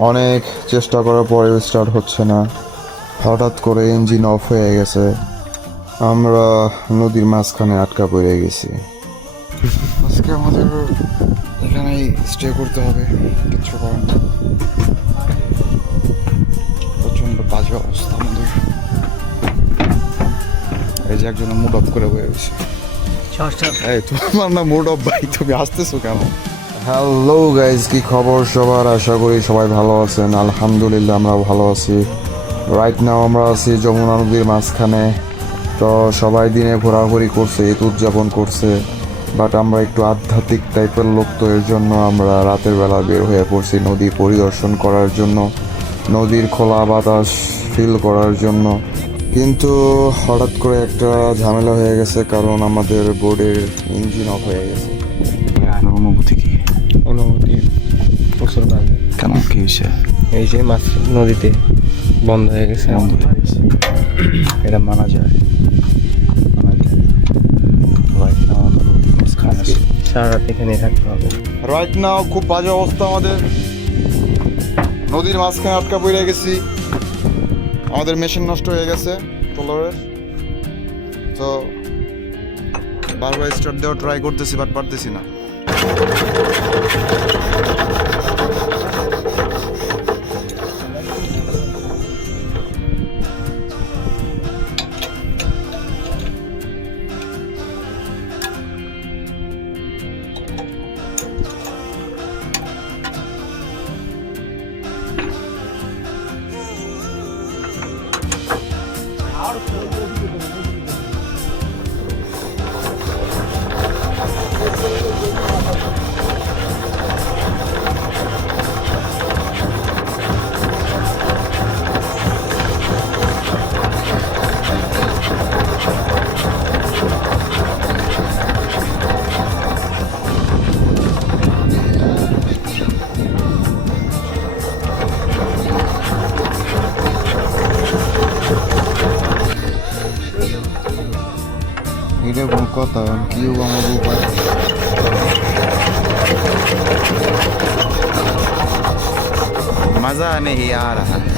অনেক চেষ্টা করার পরেও স্টার্ট হচ্ছে না। হঠাৎ করে ইঞ্জিন অফ হয়ে গেছে। আমরা নদীর মাঝখানে আটকা পড়ে গেছি। আজকে আমাদের এখানেই স্টে করতে হবে, কিচ্ছু করার না। প্রচণ্ড বাজে অবস্থা আমাদের। এই যে একজন মুড অফ করে বয়ে গেছে। এই তোমার না মুড অফ ভাই, তুমি আসতেছো কেন? হ্যালো গাইজ, কি খবর সবার? আশা করি সবাই ভালো আছেন। আলহামদুলিল্লাহ আমরাও ভালো আছি। রাইট নাও আমরা আছি যমুনা নদীর মাঝখানে। তো সবাই দিনে ঘোরাঘুরি করছে, ঈদ উদযাপন করছে, বাট আমরা একটু আধ্যাত্মিক টাইপের লোক, তো এর জন্য আমরা রাতের বেলা বের হয়ে পড়ছি নদী পরিদর্শন করার জন্য, নদীর খোলা বাতাস ফিল করার জন্য। কিন্তু হঠাৎ করে একটা ঝামেলা হয়ে গেছে, কারণ আমাদের বোর্ডের ইঞ্জিন অফ হয়ে গেছে। অনুভূতি কি? অনুভূতি প্রচুর বাজে। কেন, কি হয়েছে? এই যে মাছ নদীতে বন্ধ হয়ে গেছে। এটা মানা যায়? সারা রাত এখানে থাকতে হবে। রাইট নাও খুব বাজে অবস্থা আমাদের। নদীর মাঝখানে আটকা পড়ে গেছি। আমাদের মেশিন নষ্ট হয়ে গেছে ট্রলারের। তো বারবার স্টার্ট দেওয়া ট্রাই করতেছি, বাট পারতেছি না। এটা কোন কথা? কি আমার উপায়? मजा नहीं आ रहा है।